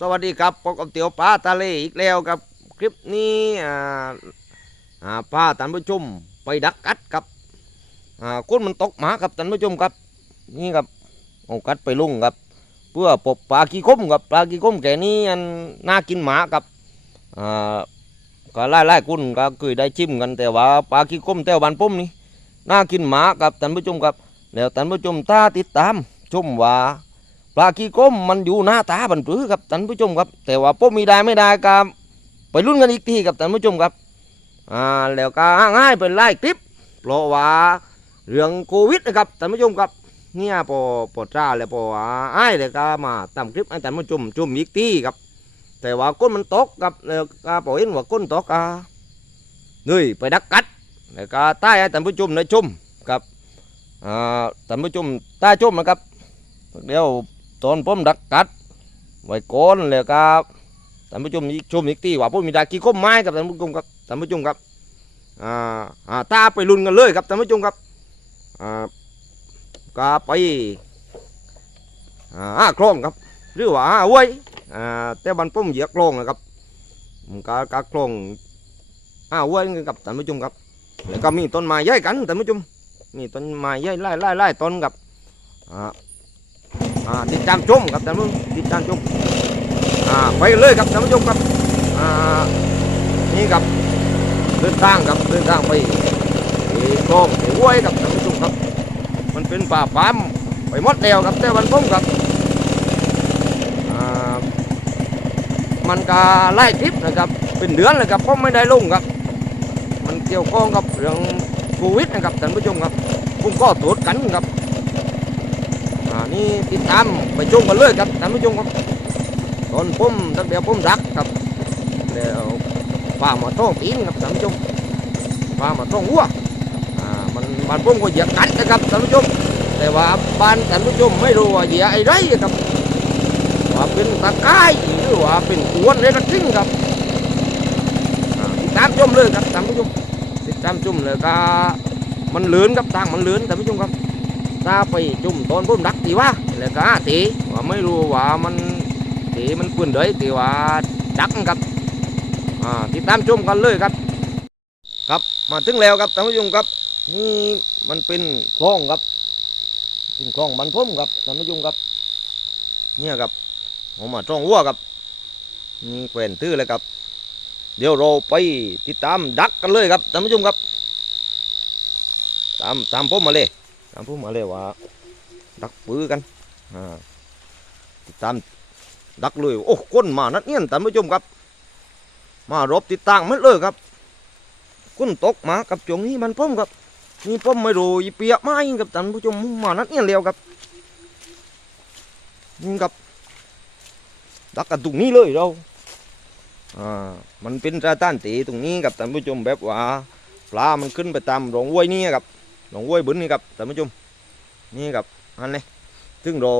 สวัสดีครับพบกับเตี๋ยวปลาทะเลอีกแล้วครับคลิปนี้อ่าอ่าพาท่านผู้ชมไปดักกัดครับอ่าคนมันตกหมาครับท่านผู้ชมครับนี่ครับเอากัดไปลุงครับ เพื่อปบปลาขี้มครับปลาขี้มแก่นี้อันน่ากินหมาครับก็ไล่ไล่คุณก็เคยได้ชิมกันแต่ว่าปลาขี้มแต่วันปุ่มนี่น่ากินหมาครับท่านผู้ชมครับแล้วท่านผู้ชมถ้าติดตามชมว่า ปลาขี้ก้มมันอยู่หน้าตาบันปรือครับท่านผู้ชมครับ แต่ว่าปุ๊บมีได้ไม่ได้ครับไปรุ่นกันอีกทีครับท่านผู้ชมครับอ่าแล้วก็ง่ายเป็นไล่คลิป เพราะว่าเรื่องโควิดนะครับท่านผู้ชมครับเนี่ยพอพอจ้าแล้วพออ้ายเลยก็มาทำคลิปให้ท่านผู้ชมชมอีกทีครับ แต่ว่าก้นมันตกครับแล้วก็พอเห็นว่าก้นตกอะนี่ไปดักกัดแล้วก็ใต้ให้ท่านผู้ชมได้ชมครับอ่าท่านผู้ชมใต้ชมนะครับเดี๋ยว ตอนผมดักกัด ไว้ก้อนเลยครับท่านผู้ชมชมอีกทีว่าผมมีดากี่คมไม้ครับท่านผู้ชมครับท่านผู้ชมครับอ่าอ่าตาไปลุ้นกันเลยครับท่านผู้ชมครับอ่าก็ไปอ่าคลองครับหรือว่าห้าห้วยอ่าแต่บันผมเหยียบคลองนะครับผมก็กคลองห้าห้วยครับท่านผู้ชมครับแล้วก็มีต้นไม้ใหญ่กันท่านผู้ชมมีต้นไม้ใหญ่ไล่ไล่ไล่ต้นครับอ่า ติดตามชมครับท่านผู้ชมติดตามชมอ่าไปเลยครับท่านผู้ชมครับอ่านี่ครับเดินทางครับเดินทางไปที่คลองห้วยครับท่านผู้ชมครับ มันเป็นป่าปามไปมดแล้วครับแต่วันผมครับมันก็ไล่คลิปนะครับ เป็นเดือนเลยครับผมไม่ได้ลงครับ มันเกี่ยวข้องกับเรื่องโควิดนะครับท่านผู้ชมครับผมก็ตรวจกันครับ อ่านี่ติดตามไปชมกันเลยครับท่านผู้ชมครับตอนผมตั้งแต่ผมรักครับแล้วป้ามาต้องตีนครับท่านผู้ชมป้ามาต้องวัวอ่ามันบ้านผมก็เหยียบกัดนะครับท่านผู้ชมแต่ว่าบ้านท่านผู้ชมไม่รู้ว่าเหยียบอะไรครับว่าเป็นตะไคร้หรือว่าเป็นอวนอะไรทั้งสิ้นครับติดตามชมเลยครับท่านผู้ชมติดตามชมเลยก็มันเลือนครับทางมันเลือนท่านผู้ชมครับถ้าไปจุ่มต้นพุ่มดัก ตีว่าแล้วก็ตีว่าไม่รู้ว่ามันตีมันปืนเดยตีว่าดักครับอ่าติดตามชมกันเลยครับ ครับมาถึงแล้วครับท่านผู้ชมครับนี่มันเป็นคลองครับเป็นคลองบันพุ่มครับท่านผู้ชมครับ เนี่ยครับผมมาจ้องวัวครับนี่แขวนตื้อเลยครับ เดี๋ยวเราไปติดตามดักกันเลยครับท่านผู้ชมครับ ตามตามผมมาเลยตามผมมาเลยว่า ดักปื้อกันติดตามดักเลยโอ้ก้นมานัดเนี่ยท่านผู้ชมครับ มารบติดตั้งหมันเลยครับก้นตกมากับจงนี้มันพ่อมครับนี่พ่อมไม่รู้อีเปียไม้กับท่านผู้ชมมานัดเนี่ยเร็วครับนี่ครับดักกันตรงนี้เลยเราอ่ามันเป็นสถานที่ตรงนี้กับท่านผู้ชมแบบว่าปลามันขึ้นไปตามหลงห้วยนี่ครับหนองห้วยบุญนี่ครับท่านผู้ชมนี่ครับ อันนี้ซึ่งเรา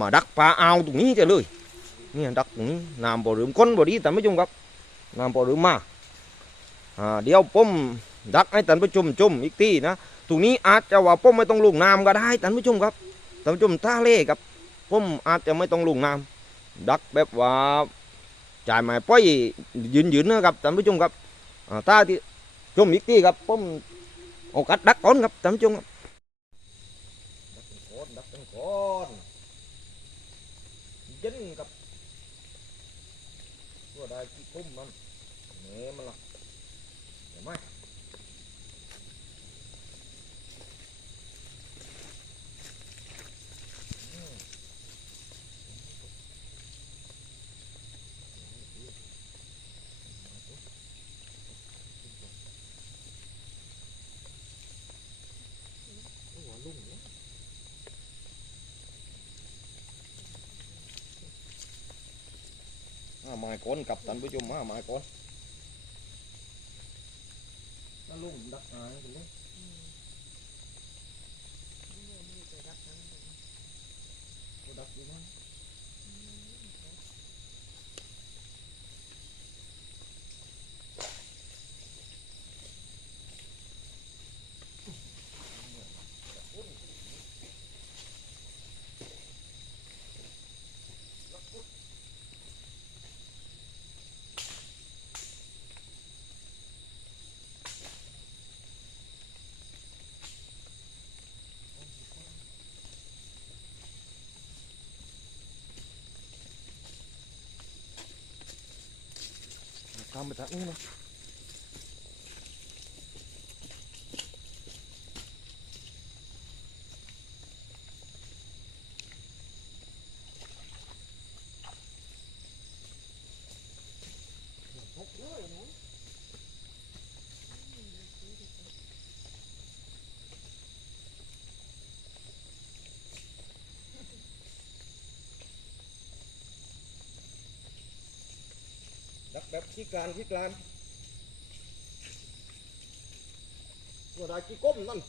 มาดักปลาเอาตรงนี้จะเลยนี่ดักตรงนี้น้ำบ่อรืมก้นบ่ดีท่านผู้ชมครับน้ำบ่อรืมมาอ่าเดี๋ยวผมดักให้ท่านผู้ชมชมอีกทีนะตรงนี้อาจจะว่าผมไม่ต้องลงน้ำก็ได้ท่านผู้ชมครับท่านผู้ชมท่าเล่ครับผมอาจจะไม่ต้องลงน้ำดักแบบว่าจ่ายไม้ป้อยยืนๆนะครับท่านผู้ชมครับอ่าถ้าที่ชมอีกทีครับผมโอกัดดักก้อนครับท่านผู้ชมครับดักเป็นก้อนดัก เป็นกับว่าได้กี่คุ้มมันเนี่มันละเห็นไหมหัวลุ่งเนี่ยอ่า ไม้ก้อนกับท่านผู้ชมมาไม้ก้อนถ้าลุ่งดักหางกันเลย 他们在屋呢 ครับขี้กลารขี้กลารเวลาขี้ก้มนั่น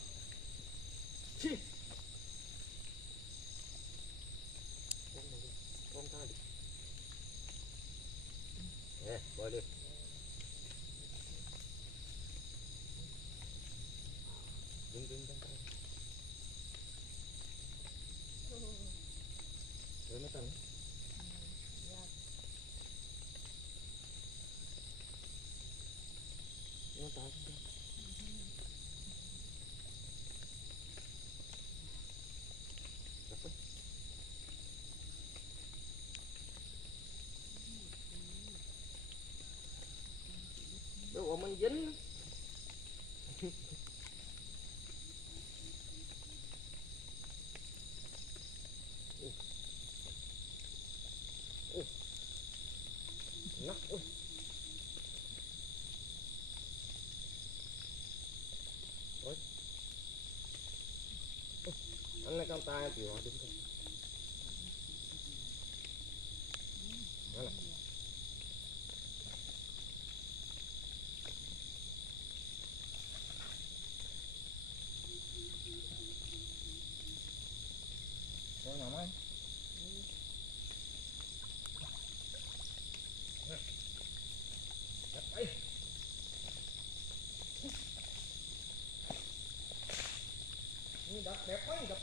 chiều đứng lên đó là Rồi mà mấy Đẹp quá, gặp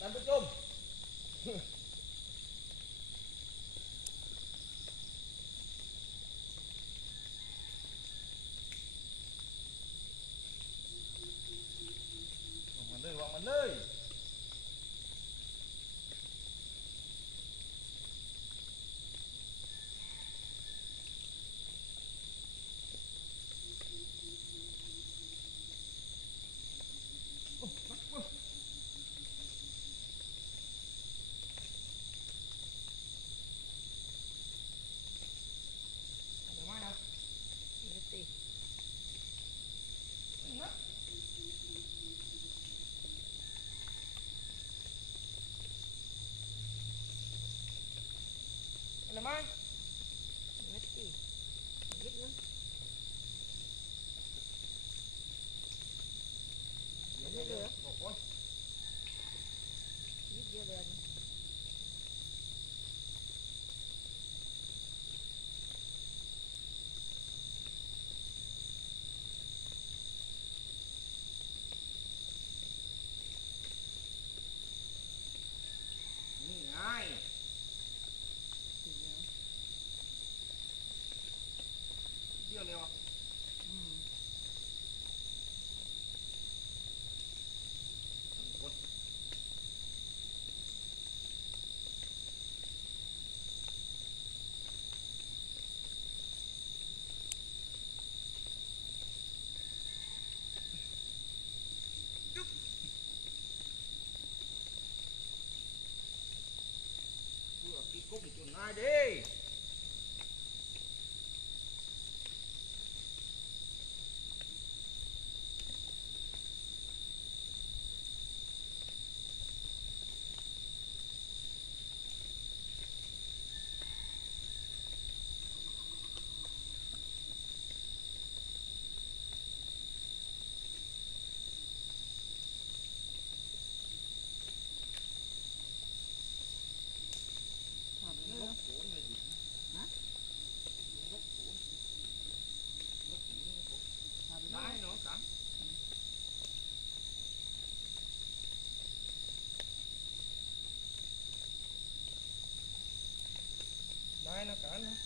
tay nó cỡ nữa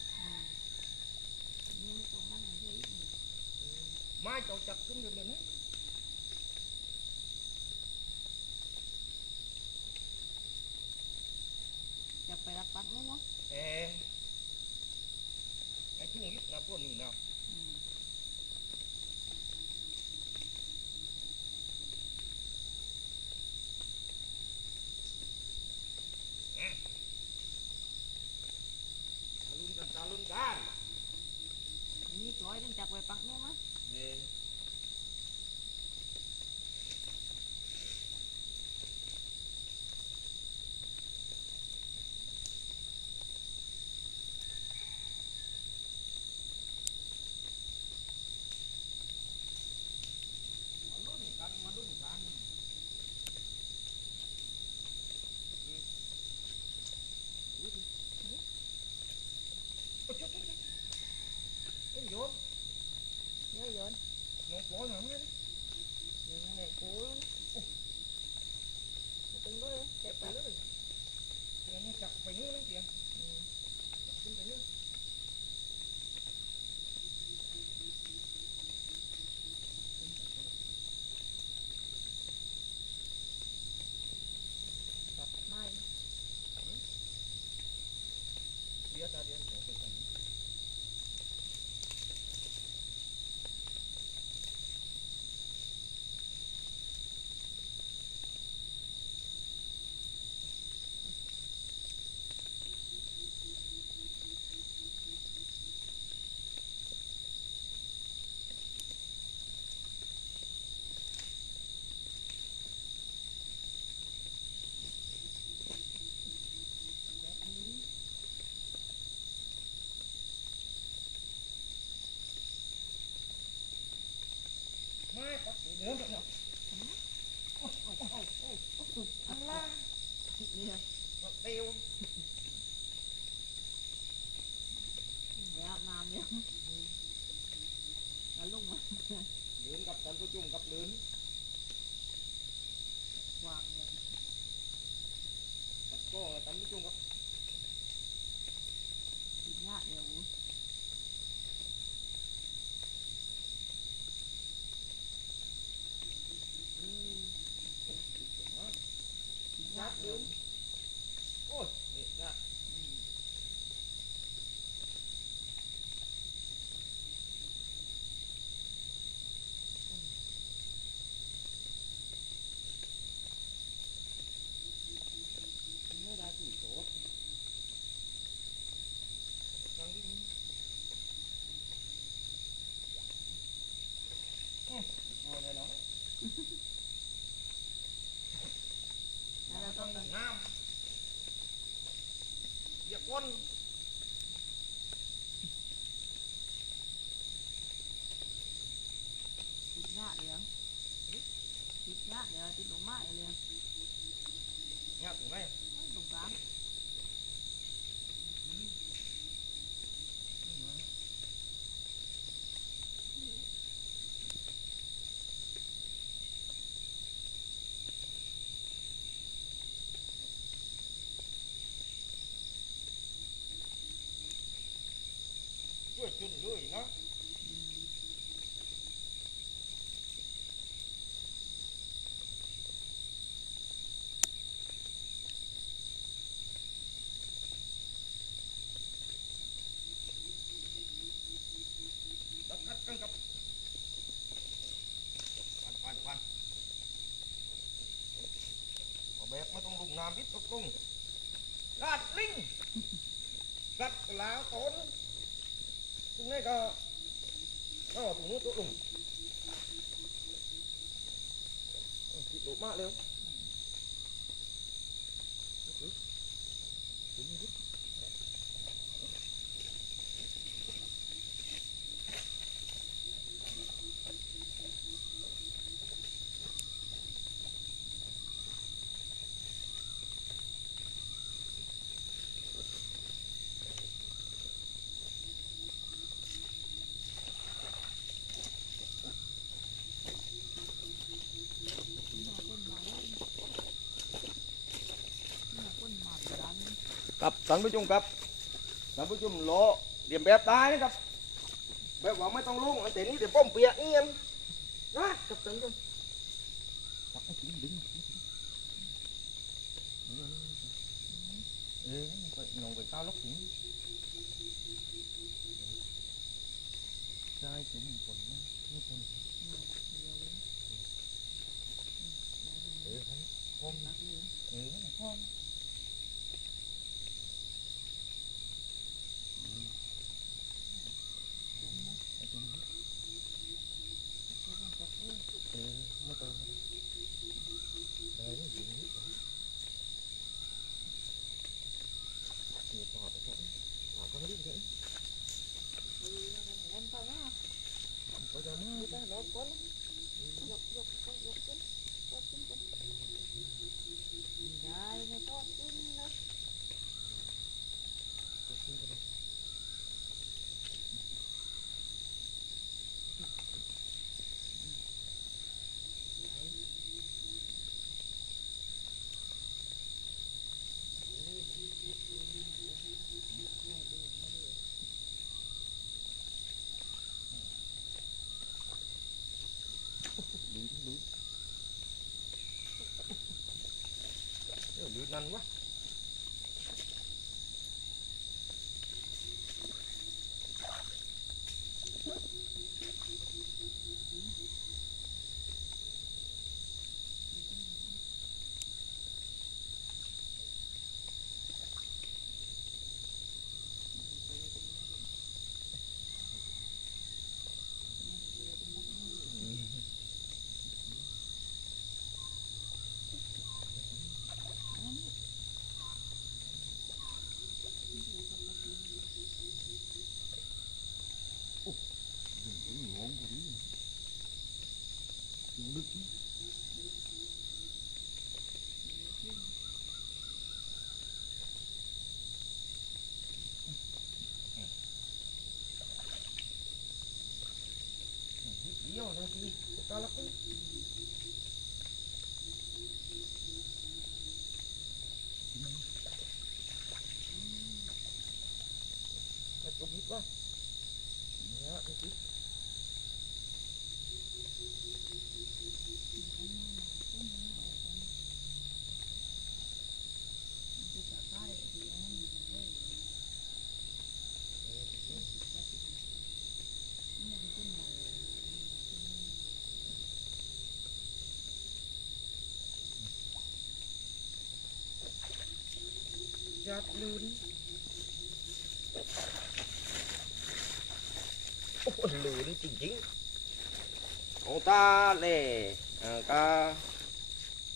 mai cậu chặt cũng được mình hết chặt phải đặt bắt đúng không? Ê, anh chú không biết là của mình nào. น้องปอยหน่อยมั้ย เดี๋ยวไหนกูตึงด้วยเจ็บไปเลย ยังจับไปนู้นนั่งเตียงขึ้นไปนู้น จับไม่ เดี๋ยวตาเดี๋ยวผมไปทำ ไม่ปัดเดินแบบนี้ อันละเนี่ย ปัดเตียว ไปอาบน้ำเนี่ยแล้วลงมา เดินกับท่านผู้ชมกับเดิน วางเนี่ย ปัดก็ท่านผู้ชมกับ ติดยากเดี๋ยว ยัดเดินโอ้ยนี่นะ ไม่ได้กี่โต๊ะ ทางที่โอ้ยเนาะ แล้วเราต้อง น้ำ เหยียบก้นติดยากเดี๋ยวติดยากเดี๋ยวติดลงมาเลย เนี่ยถูกไหม ตรงกลาง ช่วยจุนด้วยเนาะตัดคัดกันกับปันปันปันเอาแบบามพิษตกลงลาดลิงกัดลาวตนตรงนี้ก็ก็ตรงนู้นตัวลุงจิตดุมากเลยครับ ท่านผู้ชมครับท่านผู้ชมรอเรียมแบบได้นะครับ แบบว่าไม่ต้องลุ่งแต่นี้เดี๋ยวป้อมเปียกเงียนนะครับท่านผู้ชมจับให้ถึงดึงเออไปลงไปก้าวล็อกถึงได้ถึงผลนะไม่ผลเออให้พมนะเออพมไอ้ตรง ได้ไม่ต้องขึ้นนะ ดื้อนั่น วะ เดี๋ยวนะพี่ตาลักนี่ไอ้กบยิบวะเนี่ยไอ้จิ๊บ จัดลืนโอ้โหลืนจริงๆเอาตาเล่กา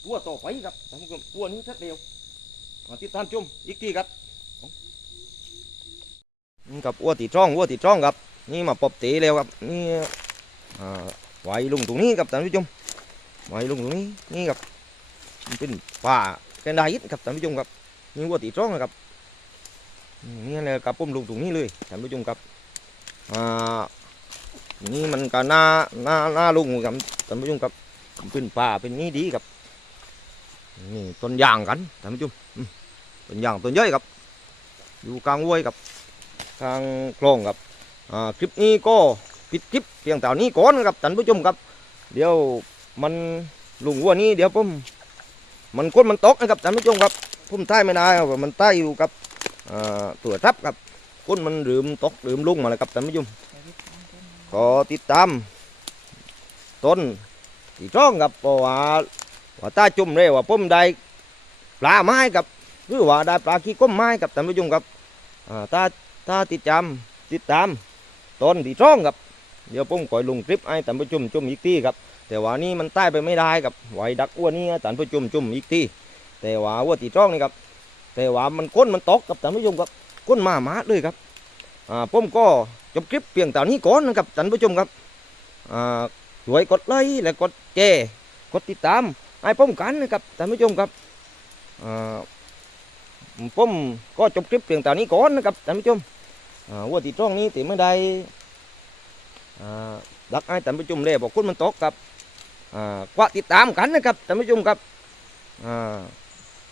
ตัวต่อไปครับท่านผู้ชมตัวนี้ทัดเดียวติดตามชมอีกทีครับนี่กับวัวตีจ้องวัวตีจ้องครับ นี่มาปบตีแล้วครับนี่ไว้ลุงตรงนี้ครับท่านผู้ชมไว้ลุงตรงนี้นี่ครับเป็นป่าแกนไดอิดครับท่านผู้ชมครับ นี่วัวตีจ้องนะครับนี่เลยกับผมลงตรงนี้เลยท่านผู้ชมครับอ่านี่มันก็หน้าหน้าหน้าลุงครับท่านผู้ชมครับเป็นป่าเป็นนี่ดีครับนี่ต้นยางกันท่านผู้ชมต้นยางต้นย่อยครับ อยู่กลางห้วยครับกลางคลองครับอ่าคลิปนี้ก็ปิดคลิปเพียงแต่นี้ก่อนครับท่านผู้ชมครับ เดี๋ยวมันลุงวัวนี้เดี๋ยวผมมันก้นมันตกนะครับท่านผู้ชมครับ พุ่มใต้ไม่ได้ครับมันใต้อยู่กับตัวทับครับก้นมันลืมตกลืมลุ่งมาเลยครับท่านผู้ชมขอติดตามต้นที่ช่องครับเพราะว่าว่าตาจุ่มเลยว่าพุ่มได้ปลาไม้ครับหรือว่าได้ปลาขี้ก้มไม้ครับท่านผู้ชมครับตาตาติดจำติดตามต้นที่ช่องครับเดี๋ยวผมก่อยลงคลิปให้ท่านผู้ชมชมอีกทีครับแต่ว่านี่มันใต้ไปไม่ได้ครับไหวดักอ้วนนี่ท่านผู้ชมชมอีกที แต่ว่าวัวตีจ้องนี่ครับแต่ว่ามันก้นมันตกกับท่านผู้ชมครับก้นมามาเลยครับอ่าผมก็จบคลิปเพียงแต่นี้ก่อนนะครับท่านผู้ชมครับอ่าช่วยกดไลค์และกดแชร์กดติดตามให้ผมกันนะครับท่านผู้ชมครับอ่าผมก็จบคลิปเพียงแต่นี้ก่อนนะครับท่านผู้ชมอ่าวัวตีจ้องนี้ตีไม่ได้อ่าดักให้ท่านผู้ชมเลยบอกก้นมันตกครับอ่ากว่าติดตามกันนะครับท่านผู้ชมครับอ่า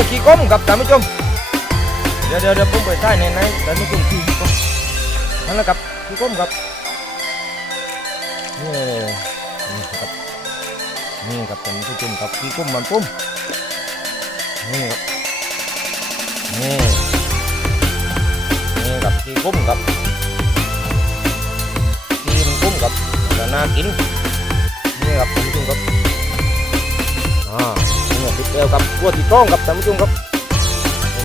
ดี๋ยวครับนี่ขี้ก้มครับท่านผู้ชมเดี๋ยวเดี๋ยวเดี๋ยวผมไปใต้ในในท่านผู้ชมขี้ก้มนั่นแหละครับขี้ก้มครับนี่นี่ครับนี่ครับท่านผู้ชมครับกี่ก้มมันปุ้มนี่ครับนี่นี่ครับกี่ก้มครับกี่มันกุ้มครับแล้วน่ากินนี่ครับท่านผู้ชมครับ อ่านี่ยติดเอวกับวัวติดกล้องกับท่านผู้ชมครับ